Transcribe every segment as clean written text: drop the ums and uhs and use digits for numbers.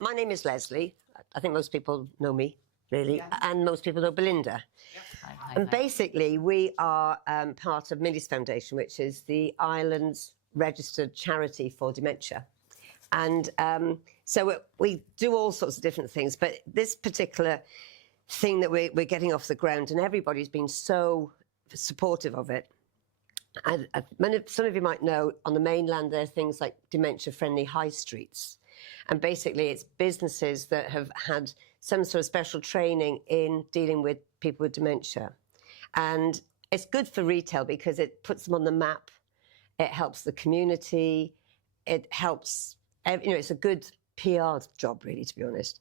My name is Lesley. I think most people know me, really, and most people know Belinda. And basically, we are part of Millie's Foundation, which is the island's registered charity for dementia. And so we do all sorts of different things, but this particular thing that we're getting off the ground, and everybody's been so supportive of it. And some of you might know, on the mainland, there are things like dementia-friendly high streets. And basically, it's businesses that have had some sort of special training in dealing with people with dementia. And it's good for retail because it puts them on the map. It helps the community. It helps, it's a good PR job, really, to be honest.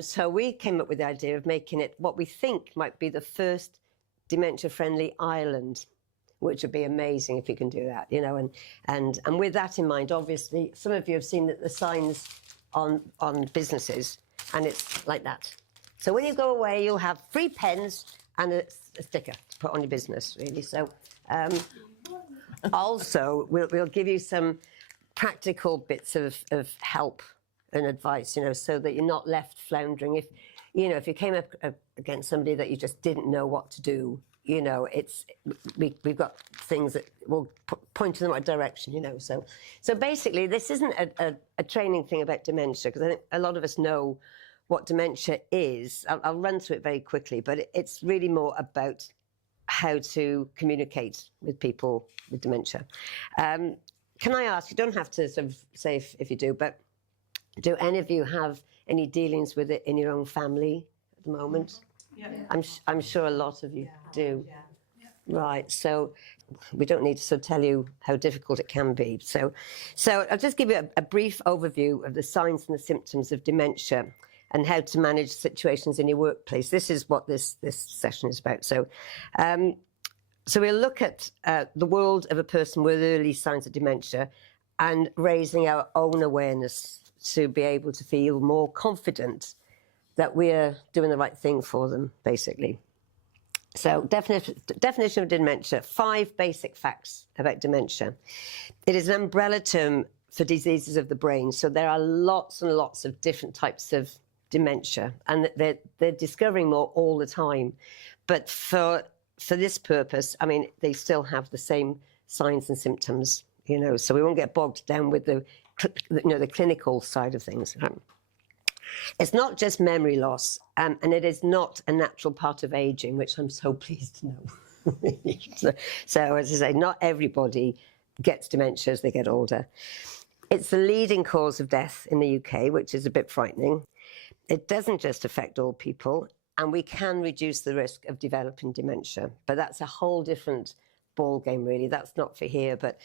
So we came up with the idea of making it what we think might be the first dementia-friendly island, which would be amazing if you can do that, And with that in mind, obviously, some of you have seen the signs on businesses, and it's like that. So when you go away, you'll have free pens and a sticker to put on your business, really. So also, we'll give you some practical bits of help and advice, so that you're not left floundering. If you came up against somebody that you just didn't know what to do, we've got things that will point in the right direction, So basically, this isn't a training thing about dementia, because I think a lot of us know what dementia is. I'll run through it very quickly, but it's really more about how to communicate with people with dementia. Can I ask, you don't have to sort of say if you do, but do any of you have any dealings with it in your own family at the moment? Yeah. I'm sure a lot of you do. Yeah. Yeah. Right, so we don't need to sort of tell you how difficult it can be. So I'll just give you a brief overview of the signs and the symptoms of dementia and how to manage situations in your workplace. This is what this session is about. So we'll look at the world of a person with early signs of dementia and raising our own awareness to be able to feel more confident that we're doing the right thing for them, basically. So definition of dementia, 5 basic facts about dementia. It is an umbrella term for diseases of the brain. So there are lots and lots of different types of dementia, and they're discovering more all the time. But for this purpose, I mean, they still have the same signs and symptoms, so we won't get bogged down with the clinical side of things. It's not just memory loss, and it is not a natural part of aging, which I'm so pleased to know. so, as I say, not everybody gets dementia as they get older. It's the leading cause of death in the UK, which is a bit frightening. It doesn't just affect old people, and we can reduce the risk of developing dementia, but that's a whole different ball game, really. That's not for here, but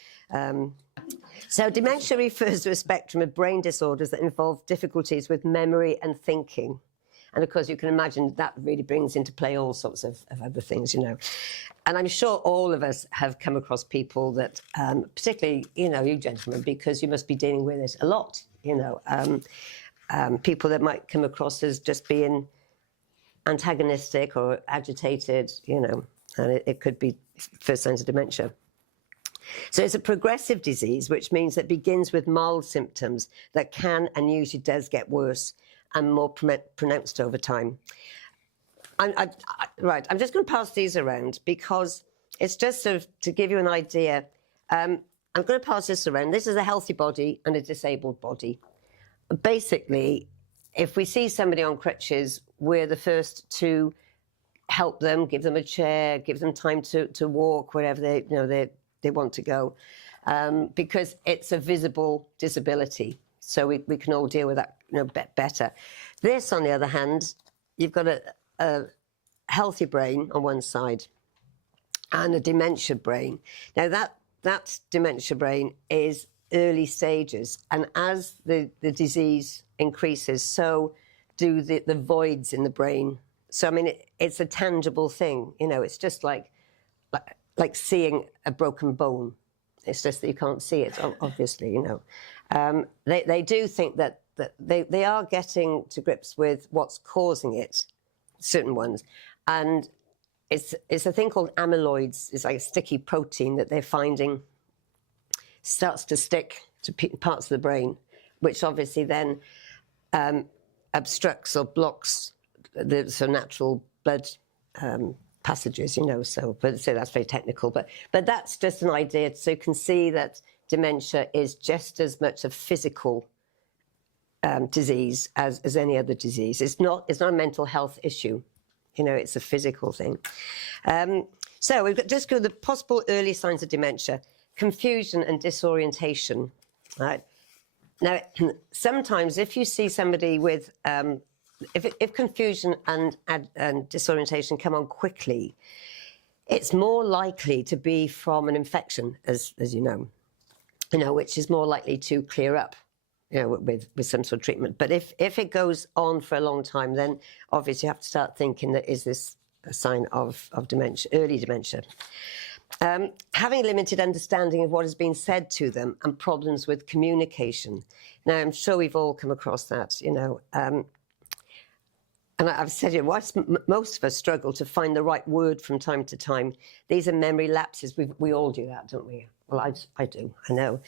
so dementia refers to a spectrum of brain disorders that involve difficulties with memory and thinking, and of course you can imagine that really brings into play all sorts of other things, And I'm sure all of us have come across people that, particularly you gentlemen, because you must be dealing with it a lot, people that might come across as just being antagonistic or agitated, and it could be first signs of dementia. So it's a progressive disease, which means it begins with mild symptoms that can and usually does get worse and more pronounced over time. Right, I'm just going to pass these around because it's just sort of to give you an idea. I'm going to pass this around. This is a healthy body and a disabled body. Basically, if we see somebody on crutches, we're the first to help them, give them a chair, give them time to walk wherever they want to go, because it's a visible disability. So we can all deal with that better. This, on the other hand, you've got a healthy brain on one side and a dementia brain. Now that dementia brain is early stages, and as the disease increases, so do the voids in the brain. So, I mean, it's a tangible thing, it's just like seeing a broken bone. It's just that you can't see it, obviously, They do think that they are getting to grips with what's causing it, certain ones. And it's a thing called amyloids. It's like a sticky protein that they're finding starts to stick to parts of the brain, which obviously then obstructs or blocks the natural blood passages, but that's very technical. But that's just an idea, so you can see that dementia is just as much a physical disease as any other disease. It's not a mental health issue, it's a physical thing. So we've got just go to the possible early signs of dementia: confusion and disorientation. Right now, sometimes if you see somebody with if confusion and disorientation come on quickly, it's more likely to be from an infection, as you know, which is more likely to clear up, with some sort of treatment. But if it goes on for a long time, then obviously you have to start thinking that is this a sign of dementia, early dementia. Having limited understanding of what has been said to them and problems with communication. Now, I'm sure we've all come across that, and I've said it, whilst most of us struggle to find the right word from time to time, these are memory lapses. We all do that, don't we? Well, I do, I know.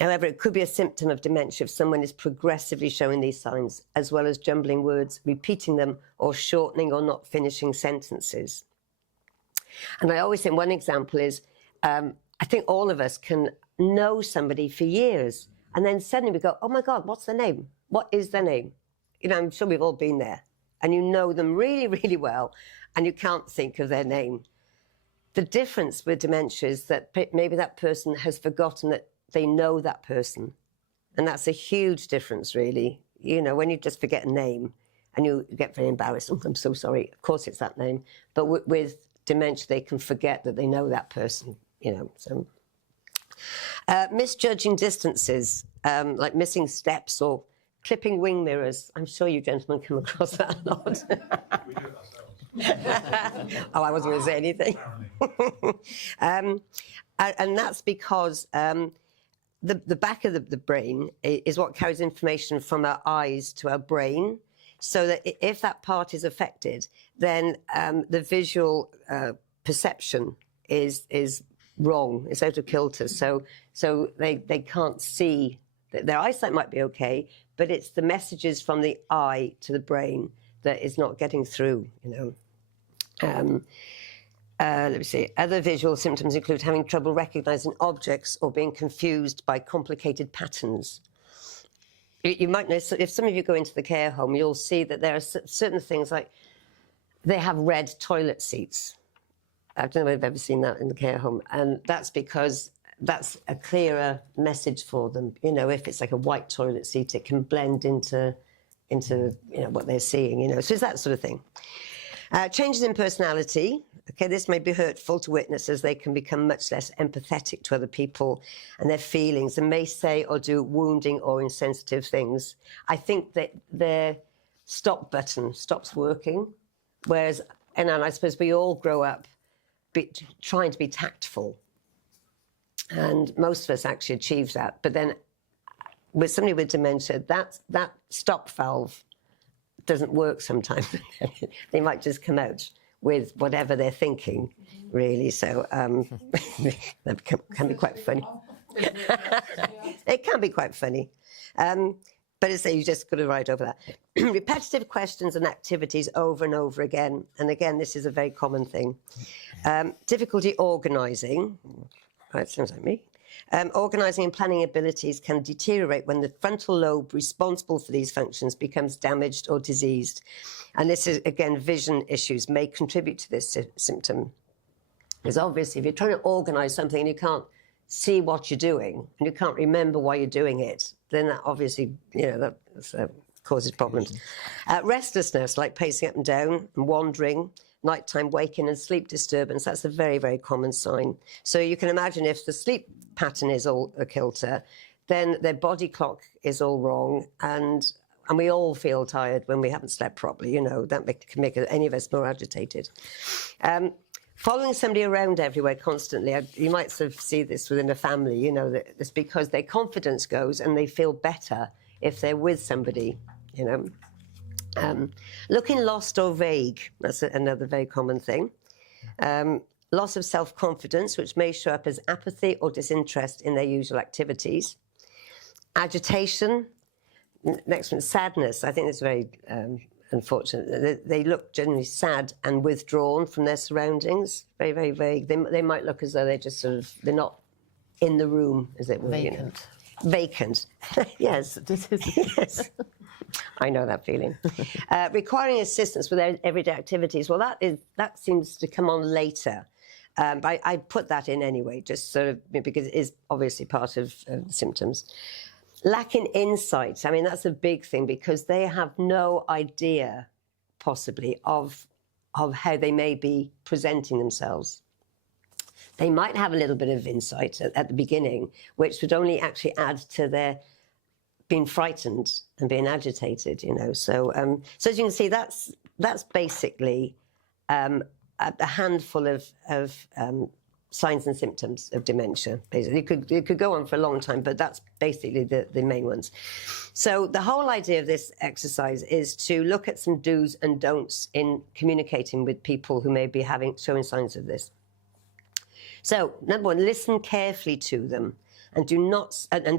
However, it could be a symptom of dementia if someone is progressively showing these signs, as well as jumbling words, repeating them, or shortening or not finishing sentences. And I always think one example is, I think all of us can know somebody for years, and then suddenly we go, oh my God, what's their name? What is their name? I'm sure we've all been there, and you know them really, really well, and you can't think of their name. The difference with dementia is that maybe that person has forgotten that they know that person, and that's a huge difference, really. When you just forget a name, and you get very embarrassed. Oh, I'm so sorry. Of course it's that name. But with dementia, they can forget that they know that person, So, misjudging distances, like missing steps or clipping wing mirrors. I'm sure you gentlemen come across that a lot. We do it ourselves. Oh, I wasn't going to say anything. And that's because the back of the brain is what carries information from our eyes to our brain. So that if that part is affected, then the visual perception is wrong. It's out of kilter. So they can't see. Their eyesight might be okay, but it's the messages from the eye to the brain that is not getting through, Let me see. Other visual symptoms include having trouble recognizing objects or being confused by complicated patterns. You might know, if some of you go into the care home, you'll see that there are certain things like they have red toilet seats. I don't know if you've ever seen that in the care home. And that's because that's a clearer message for them. If it's like a white toilet seat, it can blend into what they're seeing, So it's that sort of thing. Changes in personality. Okay, this may be hurtful to witness, as they can become much less empathetic to other people and their feelings, and may say or do wounding or insensitive things. I think that their stop button stops working, whereas, and I suppose we all grow up trying to be tactful, and most of us actually achieve that. But then with somebody with dementia, that stop valve doesn't work sometimes. They might just come out with whatever they're thinking, really. So that can be quite funny. It can be quite funny. But it's you just got to ride over that. Repetitive questions and activities over and over again. And again, this is a very common thing. Difficulty organising. Right, sounds like me. Organising and planning abilities can deteriorate when the frontal lobe responsible for these functions becomes damaged or diseased. And this is, again, vision issues may contribute to this symptom. Because obviously, if you're trying to organise something and you can't see what you're doing, and you can't remember why you're doing it, then that obviously, that causes problems. Restlessness, like pacing up and down and wandering, nighttime waking and sleep disturbance, that's a very, very common sign. So you can imagine if the sleep pattern is all a kilter, then their body clock is all wrong, and we all feel tired when we haven't slept properly, that can make any of us more agitated. Following somebody around everywhere constantly, you might sort of see this within a family, that it's because their confidence goes and they feel better if they're with somebody, Looking lost or vague, that's another very common thing. Loss of self-confidence, which may show up as apathy or disinterest in their usual activities. Agitation, Next one, sadness. I think it's very unfortunate. They look generally sad and withdrawn from their surroundings. Very, very vague. They might look as though they're just sort of, they're not in the room, as it were. Vacant. You know. Vacant. Yes. Yes. I know that feeling. Requiring assistance with their everyday activities. Well, that seems to come on later. But I put that in anyway, just sort of because it is obviously part of the symptoms. Lacking insight. I mean, that's a big thing because they have no idea, possibly, of how they may be presenting themselves. They might have a little bit of insight at the beginning, which would only actually add to their being frightened and being agitated, you know. So, so as you can see, that's basically a handful of signs and symptoms of dementia. Basically, it could go on for a long time, but that's basically the main ones. So the whole idea of this exercise is to look at some do's and don'ts in communicating with people who may be showing signs of this. So, number one, listen carefully to them and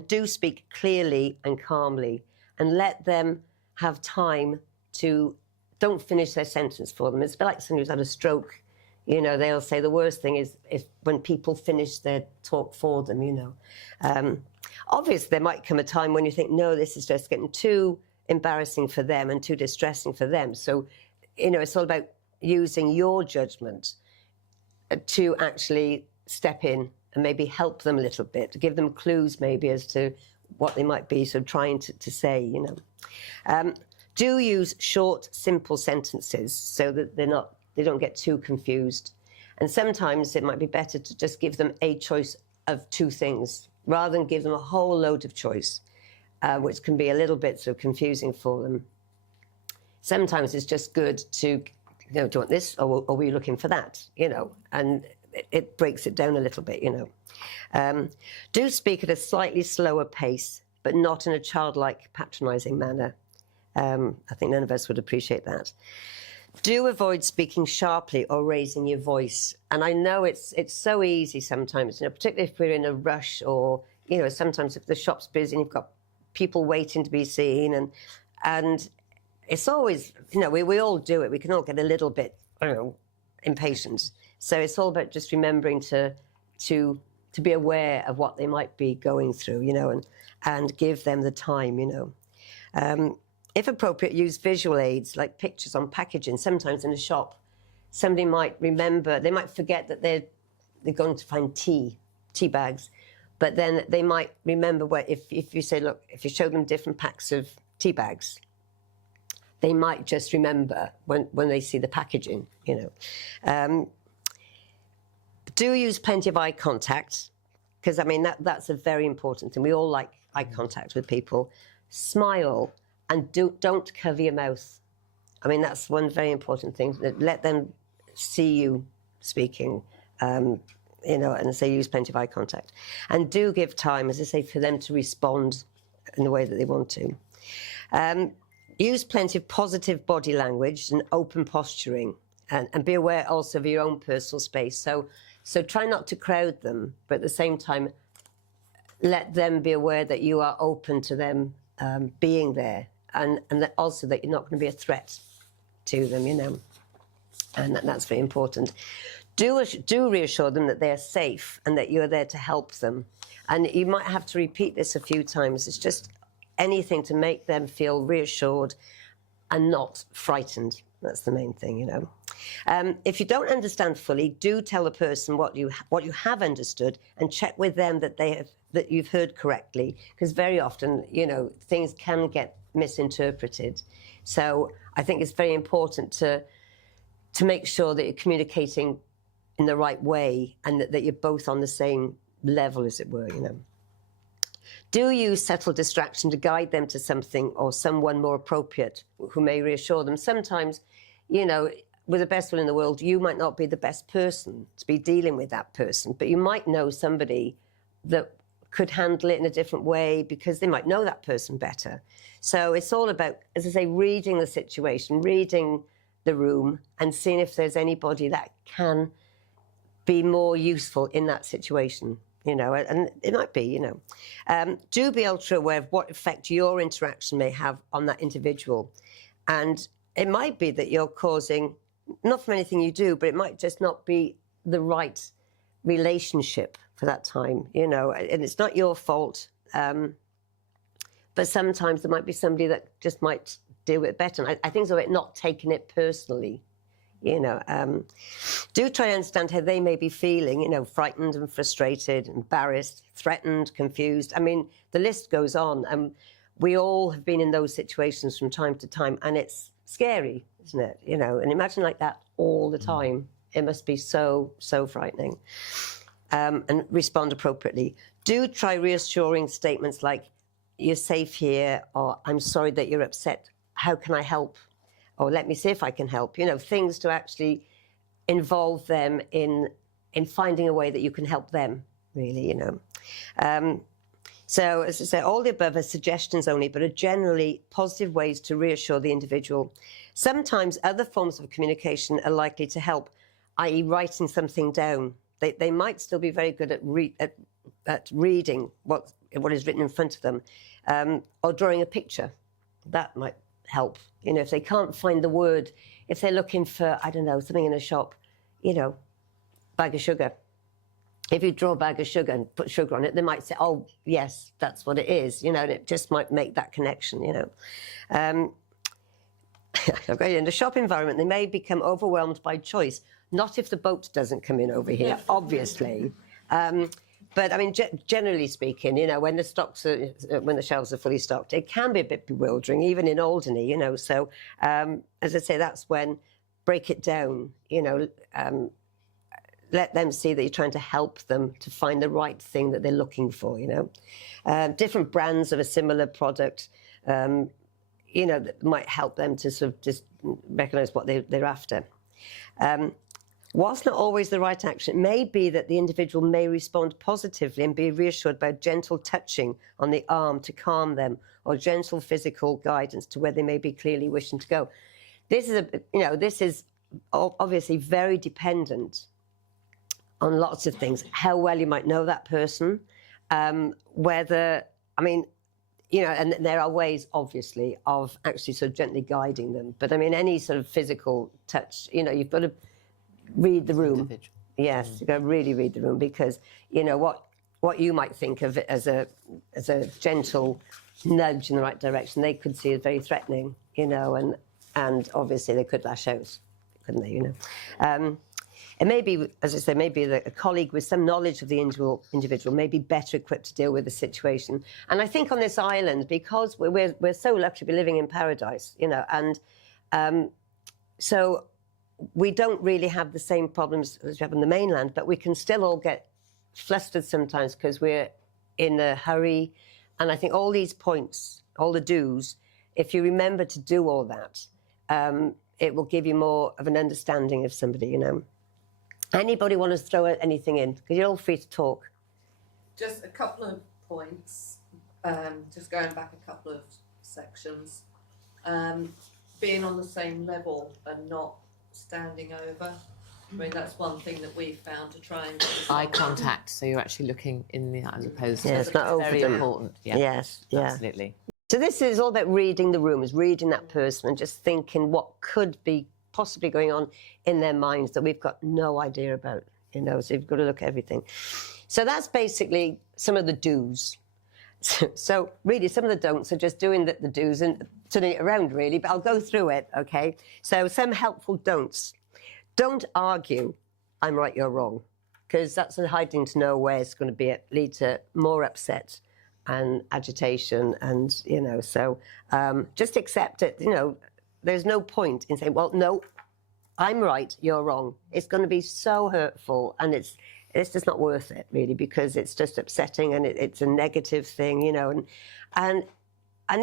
do speak clearly and calmly and let them have time to, don't finish their sentence for them. It's a bit like someone who's had a stroke. You know, they'll say the worst thing is if when people finish their talk for them, you know. Obviously, there might come a time when you think, no, this is just getting too embarrassing for them and too distressing for them. So, you know, it's all about using your judgment to actually step in and maybe help them a little bit, give them clues maybe as to what they might be sort of trying to say, you know. Do use short, simple sentences so that they don't get too confused. And sometimes it might be better to just give them a choice of two things rather than give them a whole load of choice, which can be a little bit sort of confusing for them. Sometimes it's just good to, you know, do you want this or were you looking for that, you know, and it breaks it down a little bit, you know. Do speak at a slightly slower pace, but not in a childlike, patronising manner. I think none of us would appreciate that. Do avoid speaking sharply or raising your voice. And I know it's so easy sometimes, you know, particularly if we're in a rush or, you know, sometimes if the shop's busy and you've got people waiting to be seen and it's always, you know, we all do it. We can all get a little bit, I don't know, impatient. So it's all about just remembering to be aware of what they might be going through, you know, and give them the time, you know. If appropriate, use visual aids like pictures on packaging. Sometimes in a shop, somebody might remember, they might forget that they're going to find tea bags, but then they might remember where if you say, look, if you show them different packs of tea bags, they might just remember when they see the packaging, you know. Do use plenty of eye contact, because, I mean, that's a very important thing. We all like eye contact with people. Smile, and don't cover your mouth. I mean, that's one very important thing. Let them see you speaking, you know, and say use plenty of eye contact. And do give time, as I say, for them to respond in the way that they want to. Use plenty of positive body language and open posturing, and be aware also of your own personal space. So try not to crowd them, but at the same time, let them be aware that you are open to them being there, and that also that you're not going to be a threat to them, you know. And that's very important. Do reassure them that they are safe and that you're there to help them. And you might have to repeat this a few times. It's just anything to make them feel reassured and not frightened. That's the main thing, you know. If you don't understand fully, do tell the person what you have understood and check with them that you've heard correctly, because very often, you know, things can get misinterpreted. So I think it's very important to make sure that you're communicating in the right way and that you're both on the same level, as it were, you know. Do use subtle distraction to guide them to something or someone more appropriate who may reassure them. Sometimes, you know, with the best will in the world, you might not be the best person to be dealing with that person, but you might know somebody that could handle it in a different way because they might know that person better. So it's all about, as I say, reading the situation, reading the room and seeing if there's anybody that can be more useful in that situation you know, and it might be, you know. Do be ultra aware of what effect your interaction may have on that individual. And it might be that you're causing, not from anything you do, but it might just not be the right relationship for that time, you know, and it's not your fault. But sometimes there might be somebody that just might deal with it better. And I think it's about not taking it personally, you know. Do try to understand how they may be feeling, you know, frightened and frustrated, embarrassed, threatened, confused. I mean, the list goes on. And we all have been in those situations from time to time, and it's scary, isn't it? You know, and imagine like that all the time. It must be so, so frightening. And respond appropriately. Do try reassuring statements like, you're safe here, or I'm sorry that you're upset. How can I help? Or let me see if I can help. You know, things to actually involve them in finding a way that you can help them, really, you know. So, as I say, all the above are suggestions only, but are generally positive ways to reassure the individual. Sometimes other forms of communication are likely to help, i.e. writing something down. They might still be very good at reading what is written in front of them, or drawing a picture. That might help. You know, if they can't find the word, if they're looking for, I don't know, something in a shop, you know, bag of sugar. If you draw a bag of sugar and put sugar on it, they might say, oh, yes, that's what it is, you know, and it just might make that connection, you know. In the shop environment, they may become overwhelmed by choice. Not if the boat doesn't come in over here, obviously. But I mean, generally speaking, you know, when the shelves are fully stocked, it can be a bit bewildering, even in Alderney, you know. So, as I say, that's when break it down, you know, let them see that you're trying to help them to find the right thing that they're looking for, you know. Different brands of a similar product, you know, that might help them to sort of just recognise what they're after. Whilst not always the right action, it may be that the individual may respond positively and be reassured by gentle touching on the arm to calm them, or gentle physical guidance to where they may be clearly wishing to go. This is, this is obviously very dependent on lots of things. How well you might know that person, whether, I mean, you know, and there are ways, obviously, of actually sort of gently guiding them. But I mean, any sort of physical touch, you know, you've got to read the room. Yes, you've got to really read the room, because, you know, what you might think of it as a gentle nudge in the right direction, they could see as very threatening, you know, and obviously they could lash out, couldn't they, you know. It may be, as I say, maybe a colleague with some knowledge of the individual may be better equipped to deal with the situation. And I think on this island, because we're so lucky to be living in paradise, you know, and so we don't really have the same problems as we have on the mainland, but we can still all get flustered sometimes because we're in a hurry. And I think all these points, all the do's, if you remember to do all that, it will give you more of an understanding of somebody, you know. Anybody want to throw anything in? Because you're all free to talk. Just a couple of points, just going back a couple of sections. Being on the same level and not standing over. I mean, that's one thing that we've found to try and... Eye contact, so you're actually looking in the eye as opposed to... It's not over very them. important. Yeah. Yes, yeah. Absolutely. So this is all about reading the room, is reading that person and just thinking what could be possibly going on in their minds that we've got no idea about, you know, so you've got to look at everything. So that's basically some of the do's. So really, some of the don'ts are just doing the do's and turning it around, really, but I'll go through it, okay? So some helpful don'ts. Don't argue, I'm right, you're wrong, because that's a hiding to know where it's going to lead to more upset and agitation, and, you know, so just accept it, you know. There's no point in saying, well, no, I'm right, you're wrong. It's going to be so hurtful, and it's just not worth it, really, because it's just upsetting, and it's a negative thing, you know. And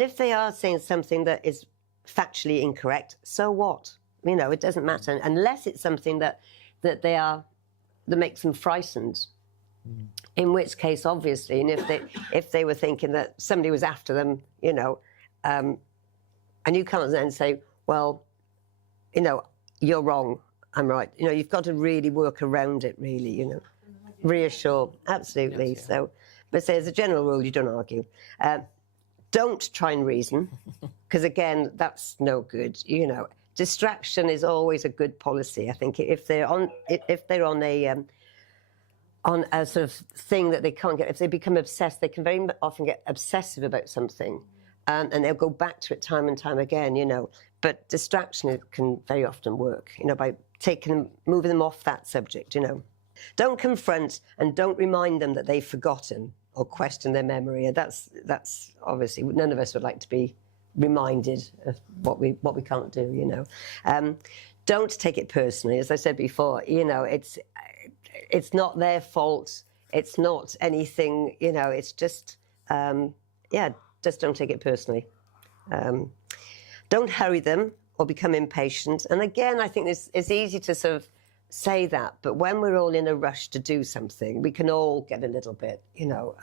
if they are saying something that is factually incorrect, so what? You know, it doesn't matter, unless it's something that makes them frightened. In which case, obviously, and if they were thinking that somebody was after them, you know, and you can't then say, well, you know, you're wrong, I'm right. You know, you've got to really work around it, really, you know. Reassure, absolutely. Yes, yeah. So, but say as a general rule, you don't argue. Don't try and reason, because again, that's no good. You know, distraction is always a good policy. I think if they're on a sort of thing that they can't get, if they become obsessed, they can very often get obsessive about something, and they'll go back to it time and time again. You know, but distraction can very often work. You know, by moving them off that subject. You know. Don't confront and don't remind them that they've forgotten or question their memory. And that's obviously, none of us would like to be reminded of what we can't do, you know. Don't take it personally. As I said before, you know, it's not their fault. It's not anything, you know, it's just, just don't take it personally. Don't hurry them or become impatient. And again, I think it's easy to sort of say that, but when we're all in a rush to do something, we can all get a little bit, you know.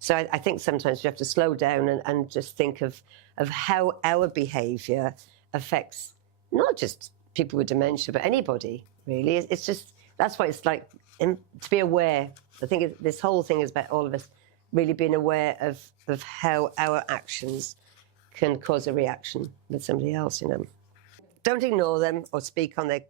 So I think sometimes we have to slow down and just think of how our behaviour affects not just people with dementia, but anybody, really. It's just, that's why it's like, to be aware. I think this whole thing is about all of us really being aware of how our actions can cause a reaction with somebody else, you know. Don't ignore them or speak to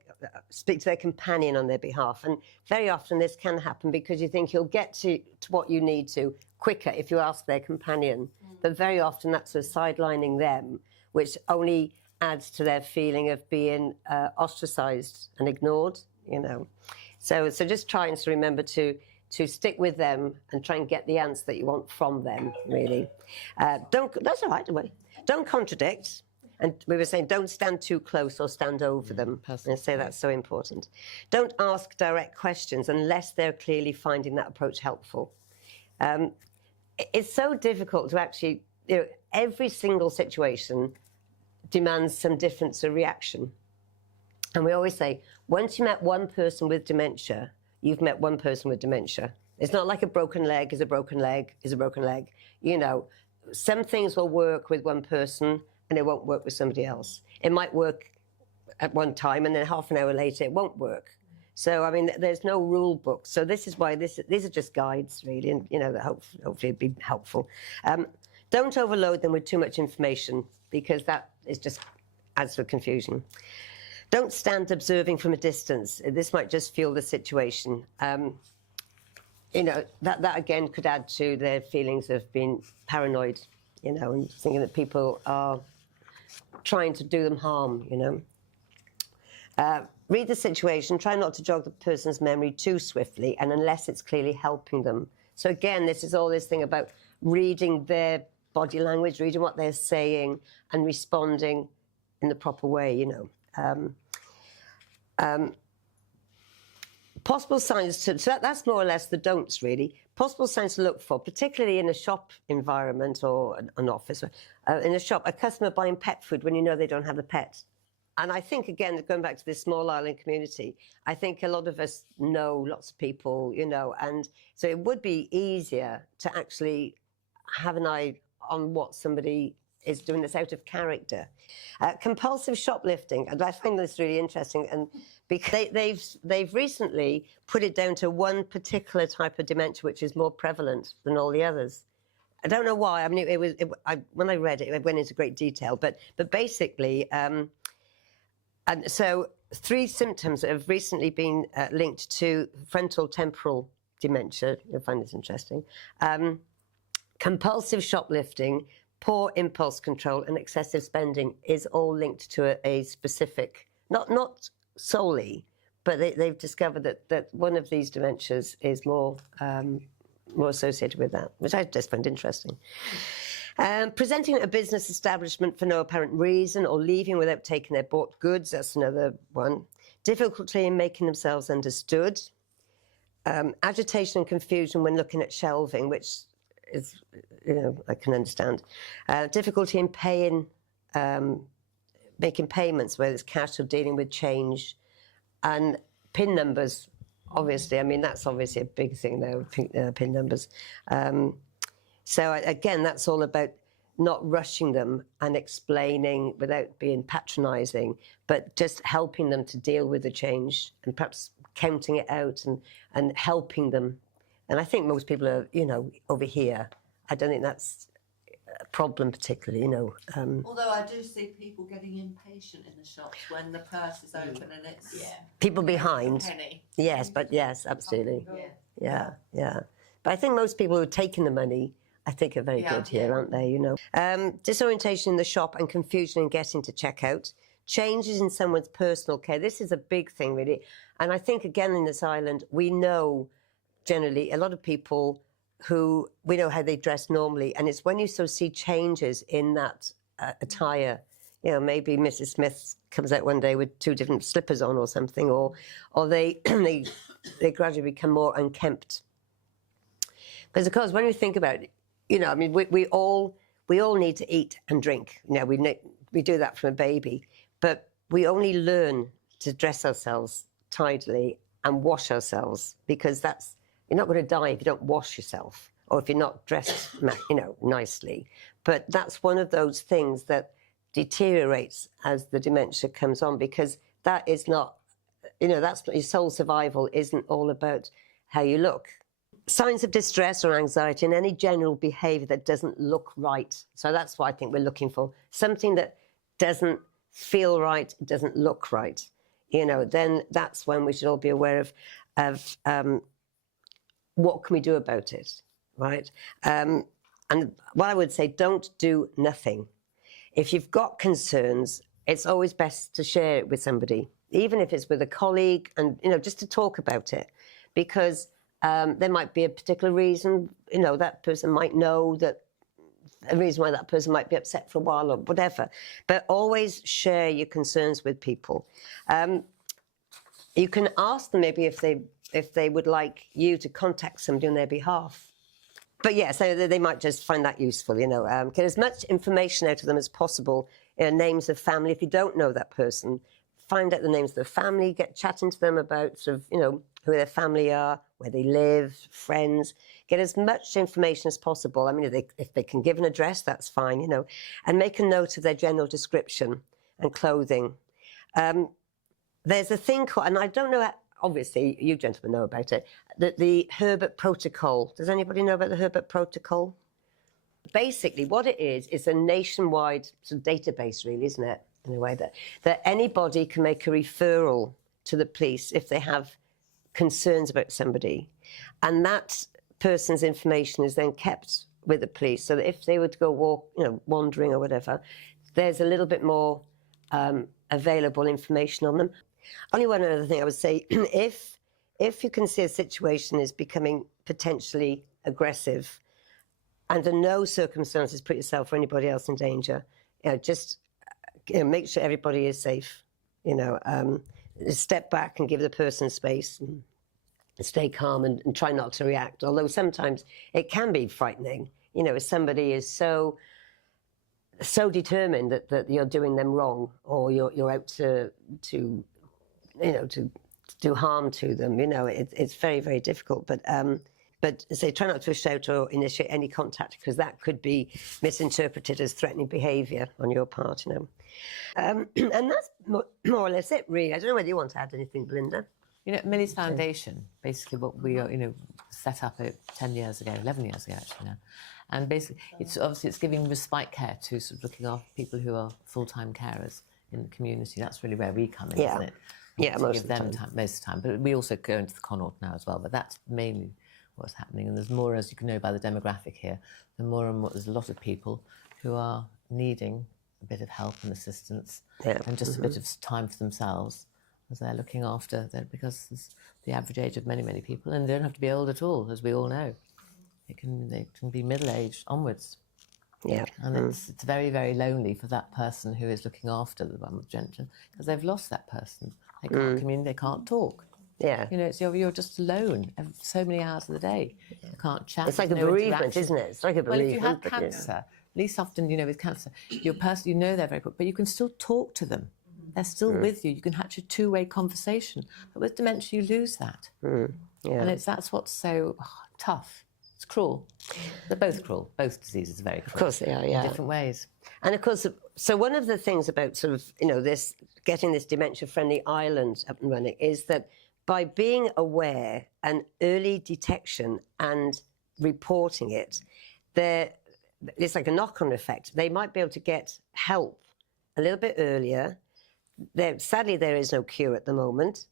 their companion on their behalf. And very often this can happen because you think you'll get to what you need to quicker if you ask their companion. But very often that's sort of sidelining them, which only adds to their feeling of being ostracised and ignored, you know. So just trying to remember to stick with them and try and get the answer that you want from them, really. That's all right, don't worry. Don't contradict. And we were saying, don't stand too close or stand over them. And say that's so important. Don't ask direct questions unless they're clearly finding that approach helpful. It's so difficult to actually, you know, every single situation demands some difference of reaction. And we always say, once you met one person with dementia, you've met one person with dementia. It's not like a broken leg is a broken leg is a broken leg. You know, some things will work with one person and it won't work with somebody else. It might work at one time and then half an hour later it won't work. So, I mean, there's no rule book. So this is why these are just guides, really, and, you know, that hopefully it'd be helpful. Don't overload them with too much information because that is just adds to confusion. Don't stand observing from a distance. This might just fuel the situation. You know, that again could add to their feelings of being paranoid, you know, and thinking that people are trying to do them harm, you know. Read the situation, try not to jog the person's memory too swiftly and unless it's clearly helping them. So again, this is all this thing about reading their body language, reading what they're saying and responding in the proper way, you know. Possible signs, so that's more or less the don'ts, really. Possible signs to look for, particularly in a shop environment or an office. In a shop, a customer buying pet food when you know they don't have a pet. And I think, again, going back to this small island community, I think a lot of us know lots of people, you know, and so it would be easier to actually have an eye on what somebody is doing that's out of character. Compulsive shoplifting, and I find this really interesting, and because they've recently put it down to one particular type of dementia which is more prevalent than all the others. I don't know why. I mean, when I read it, it went into great detail, but basically, and so 3 symptoms that have recently been linked to frontal temporal dementia. You'll find this interesting. Compulsive shoplifting, poor impulse control and excessive spending is all linked to a specific, not solely, but they've discovered that one of these dementias is more associated with that, which I just find interesting. Presenting at a business establishment for no apparent reason or leaving without taking their bought goods, that's another one. Difficulty in making themselves understood. Agitation and confusion when looking at shelving, which is, you know, I can understand. Difficulty in paying, making payments, whether it's cash or dealing with change. And PIN numbers, obviously, I mean, that's obviously a big thing there, PIN numbers. So again, that's all about not rushing them and explaining without being patronising, but just helping them to deal with the change and perhaps counting it out and helping them. And I think most people are, over here. I don't think that's a problem particularly, Although I do see people getting impatient in the shops when the purse is open and it's people behind. penny. Yes, but yes, absolutely. Yeah. Yeah. But I think most people who are taking the money, I think, are very good here, aren't they? Disorientation in the shop and confusion in getting to checkout. Changes in someone's personal care. This is a big thing, really. And I think, again, in this island, we know generally a lot of people who we know how they dress normally. And it's when you sort of see changes in that attire, maybe Mrs. Smith comes out one day with 2 different slippers on or something, or they they gradually become more unkempt. Because of course, when you think about it, we all need to eat and drink. We do that from a baby, but we only learn to dress ourselves tidily and wash ourselves, because you're not going to die if you don't wash yourself or if you're not dressed, nicely. But that's one of those things that deteriorates as the dementia comes on, because that is not, that's your soul survival isn't all about how you look. Signs of distress or anxiety and any general behaviour that doesn't look right. So that's what I think we're looking for. Something that doesn't feel right, doesn't look right. Then that's when we should all be aware of what can we do about it, right? And what I would say, don't do nothing. If you've got concerns, it's always best to share it with somebody, even if it's with a colleague, and just to talk about it, because there might be a particular reason, that person might know that a reason why that person might be upset for a while or whatever. But always share your concerns with people. You can ask them maybe if they would like you to contact somebody on their behalf. But yeah, so they might just find that useful, get as much information out of them as possible, names of family. If you don't know that person, find out the names of the family, get chatting to them about sort of, who their family are, where they live, friends. Get as much information as possible. I mean, if they can give an address, that's fine, and make a note of their general description and clothing. There's a thing called, and I don't know, obviously you gentlemen know about it, the Herbert Protocol. Does anybody know about the Herbert Protocol? Basically, what it is a nationwide sort of database, really, isn't it? In a way that anybody can make a referral to the police if they have concerns about somebody, and that person's information is then kept with the police, so that if they were to go wandering or whatever, there's a little bit more available information on them. Only one other thing I would say, if you can see a situation is becoming potentially aggressive, under no circumstances put yourself or anybody else in danger. Just make sure everybody is safe. Step back and give the person space and stay calm and try not to react. Although sometimes it can be frightening, if somebody is so determined that you're doing them wrong, or you're out to do harm to them. It's very, very difficult. But say, try not to shout or initiate any contact, because that could be misinterpreted as threatening behaviour on your part. And that's more or less it, really. I don't know whether you want to add anything, Belinda. Millie's Foundation, basically what we are, set up 11 years ago actually now. And basically, it's giving respite care to sort of looking after people who are full-time carers in the community. That's really where we come in, isn't it? Yeah, to give them time, most of the time. But we also go into the Connaught now as well. But that's mainly what's happening. And there's more, as you can know by the demographic here, there's a lot of people who are needing a bit of help and assistance, and just a bit of time for themselves as they're looking after them, because it's the average age of many, many people, and they don't have to be old at all, as we all know. They can be middle-aged onwards. Yeah. And it's very, very lonely for that person who is looking after the one with dementia, because they've lost that person. They can't communicate, they can't talk. Yeah. You're just alone so many hours of the day. You can't chat. It's like a bereavement, isn't it? It's like a bereavement. Well, if you have cancer, at least often, with cancer, your person, they're very good, but you can still talk to them. They're still with you. You can have a two-way conversation. But with dementia, you lose that. Yeah. And that's what's so tough. It's cruel. They're both cruel. Both diseases are very cruel. Of course they are, yeah. In different ways. And of course, so one of the things about sort of, this getting this dementia-friendly island up and running is that by being aware and early detection and reporting it, it's like a knock-on effect. They might be able to get help a little bit earlier. Sadly, there is no cure at the moment,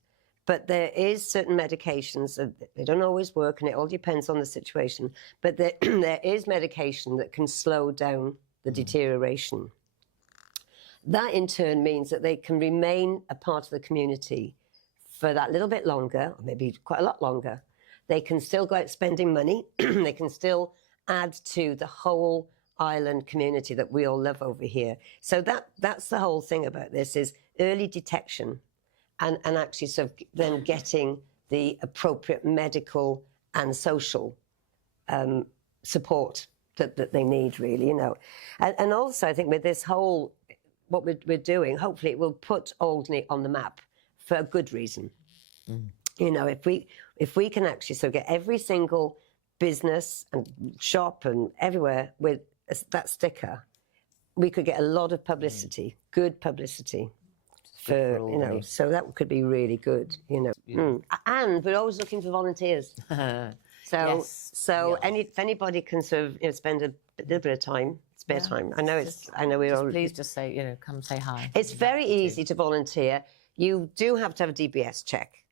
but there is certain medications that they don't always work, and it all depends on the situation. But there is medication that can slow down the deterioration. That in turn means that they can remain a part of the community for that little bit longer, or maybe quite a lot longer. They can still go out spending money. They can still add to the whole island community that we all love over here. So that's the whole thing about this, is early detection and actually sort of then getting the appropriate medical and social support that they need, really, you know. And also, I think with this whole, what we're doing, hopefully it will put Alderney on the map for a good reason. You know, if we can actually sort of get every single business and shop and everywhere with that sticker, we could get a lot of publicity, good publicity for, you know, so that could be really good, you know. And we're always looking for volunteers. So, if anybody can sort of, you know, spend a little bit of time, spare time. I know we're all. Please just say, you know, come say hi. It's very easy to volunteer. You do have to have a DBS check,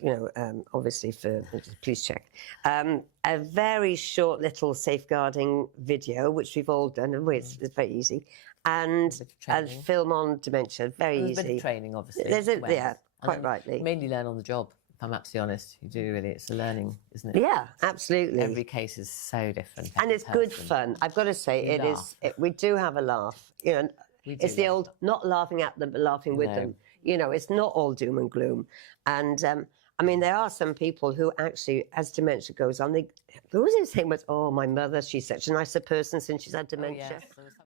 you know, obviously for police check. A very short little safeguarding video, which we've all done, and it's very easy. And a film on dementia, very easy. There's a bit of training, obviously. Yeah, quite rightly. Mainly learn on the job, if I'm absolutely honest. You do really, it's a learning, isn't it? Yeah, absolutely. Every case is so different. And it's good fun. I've got to say, we do have a laugh. You know, it's the old not laughing at them, but laughing with them. You know, it's not all doom and gloom. And I mean, there are some people who actually, as dementia goes on, they always say, "Oh, my mother, she's such a nicer person since she's had dementia." Oh, yes.